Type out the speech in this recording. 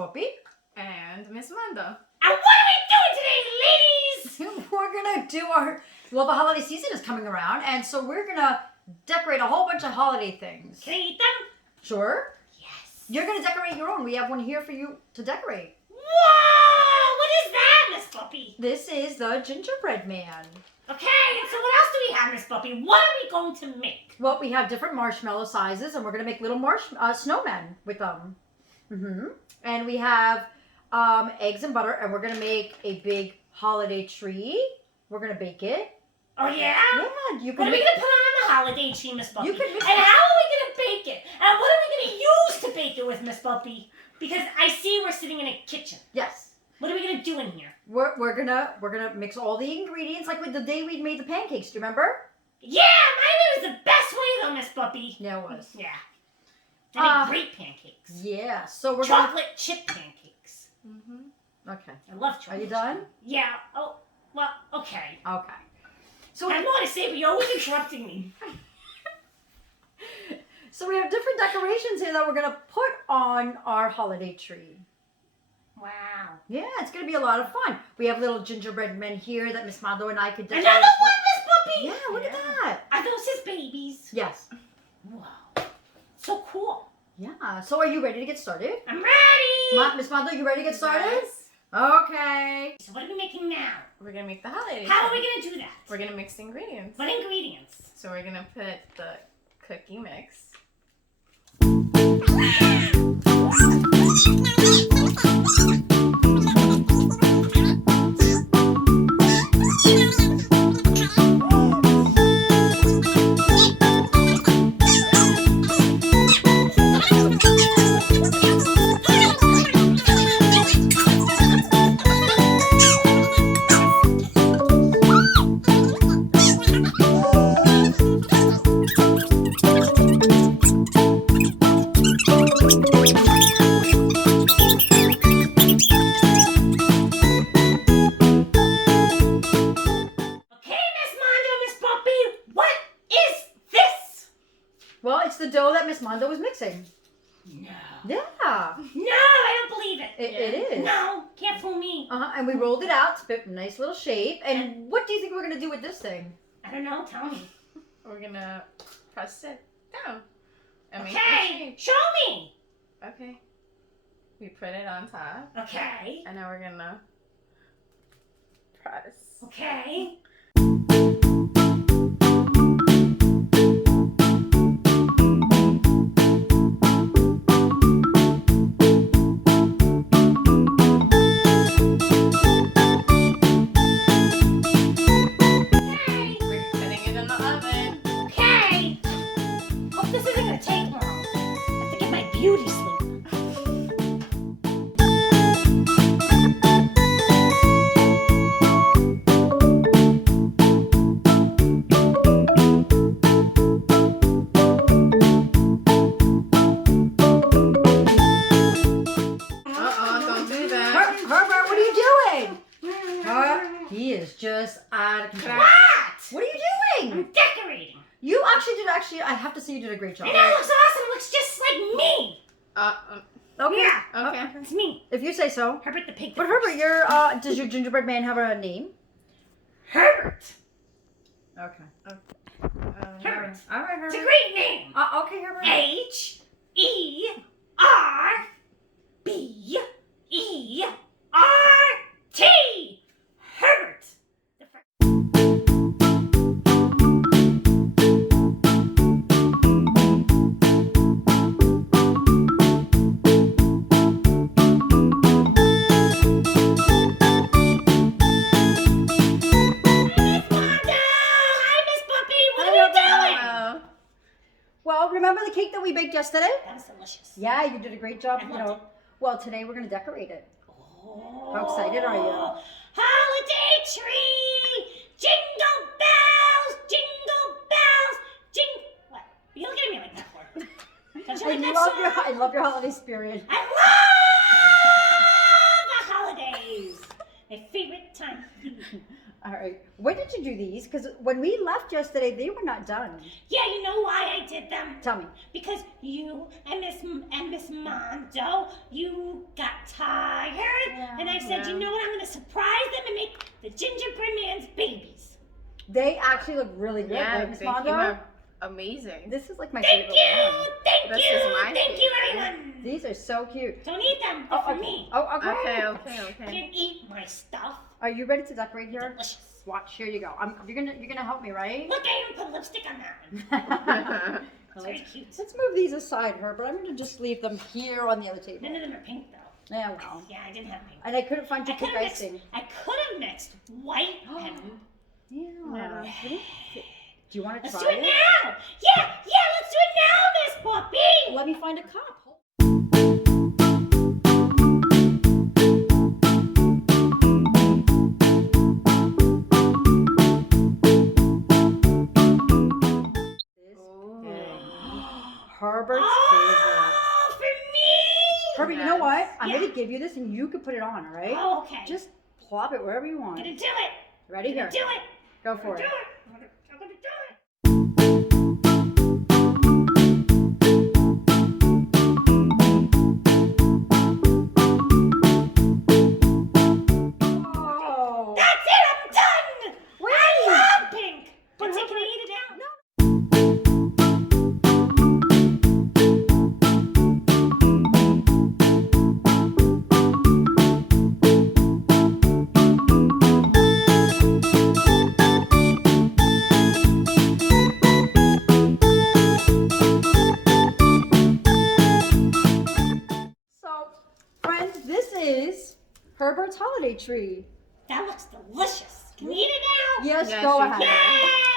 Poppy. And Miss Mondo. And what are we doing today, ladies? We're gonna do the holiday season is coming around, and so we're gonna decorate a whole bunch of holiday things. Can I eat them? Sure. Yes. You're gonna decorate your own. We have one here for you to decorate. Whoa! What is that, Miss Poppy? This is the gingerbread man. Okay, and so what else do we have, Miss Poppy? What are we going to make? Well, we have different marshmallow sizes, and we're gonna make little snowmen with them. And we have eggs and butter, and we're gonna make a big holiday tree. We're gonna bake it. Oh yeah? Yeah, you can. What are we gonna put on the holiday tree, Miss Poppy? You can mix and how are we gonna bake it? And what are we gonna use to bake it with, Miss Poppy? Because I see we're sitting in a kitchen. Yes. What are we gonna do in here? We're gonna mix all the ingredients like with the day we made the pancakes. Do you remember? Yeah, my way was the best way though, Miss Poppy. Yeah, it was. Yeah. I made great pancakes. Yeah. So we're chocolate chip pancakes. Okay. I love chocolate. Are you done? Yeah. Oh, well, okay. Okay. So I have more to say, but you're always interrupting me. So we have different decorations here that we're gonna put on our holiday tree. Wow. Yeah, it's gonna be a lot of fun. We have little gingerbread men here that Miss Mondo and I could decorate. Another one, Miss Poppy? Yeah, look at that. Are those his babies? Yes. Wow. So cool. Yeah. So are you ready to get started? I'm ready. Miss Mondo, you ready to get started? Yes. Okay. So what are we making now? We're gonna make the holiday. How are tree. we gonna do that? We're gonna mix the ingredients. What ingredients? So we're gonna put the cookie mix. Well, it's the dough that Miss Mondo was mixing. No. Yeah. No, I don't believe it. It is. No, can't fool me. And we rolled it out to a nice little shape. And what do you think we're gonna do with this thing? I don't know. Tell me. We're gonna press it down. And make Okay, show me. Okay. We put it on top. Okay. And now we're gonna press. Okay. This isn't gonna take long. I have to get my beauty sleep. Don't do that. Herbert, what are you doing? He is just out of control. What? What are you doing? I'm decorating. You actually, I have to say you did a great job. I know, it looks awesome. It looks just like me. Okay. Yeah. Okay. It's me. If you say so. Herbert the pig. But Herbert, does your gingerbread man have a name? Herbert. Okay. Herbert. All right, It's a Herbert. great name. Okay, Herbert. H-E-R-B-E-R-T. Herbert. Well, remember the cake that we baked yesterday? That was delicious. Yeah, you did a great job. I loved it. Well, today we're gonna decorate it. Oh. How excited are you? Holiday tree! Jingle bells! Jingle bells! What? Are you looking at me like that for? Don't you like that song? I love your holiday spirit. I love the holidays! My favorite time. All right. When did you do these? Because when we left yesterday, they were not done. Yeah, you know why I did them? Tell me. Because you and Miss Mondo, you got And I said, you know what? I'm going to surprise them and make the gingerbread man's babies. They actually look really good, Yeah, right, Miss they came Mondo? out amazing. This is like my Thank favorite you! one. Thank This you! is my Thank you, favorite. everyone! These are so cute. Don't eat them. They're for me. Oh, okay. Okay. Can't eat my stuff. Are you ready to decorate here? Delicious. Watch. Here you go. You're gonna help me, right? Look, I even put lipstick on that one. It's very cute. Let's move these aside, Herbert. I'm gonna just leave them here on the other table. None of them are pink, though. Yeah, well. Yeah, I didn't have pink. And I couldn't find your pink mixed, icing. I could have mixed white and... Yeah. Do you want to Let's try do it now! Yeah, let's do it now, Miss Poppy! Let me find a cup. Herbert's favorite. Oh, for me! Herbert, you know what? Yes. I'm Yeah. going to give you this and you can put it on, all right? Oh, okay. Just plop it wherever you want. I'm gonna do it. Ready? Here. Do it. Go for Do it. it. I'm gonna do it. Oh. That's it. I'm done. Wait. I love pink. But can I eat it now? No. So, friends, this is Herbert's holiday tree. That looks delicious. Can we eat it now? Yes, Yes, go you ahead. can. Yay!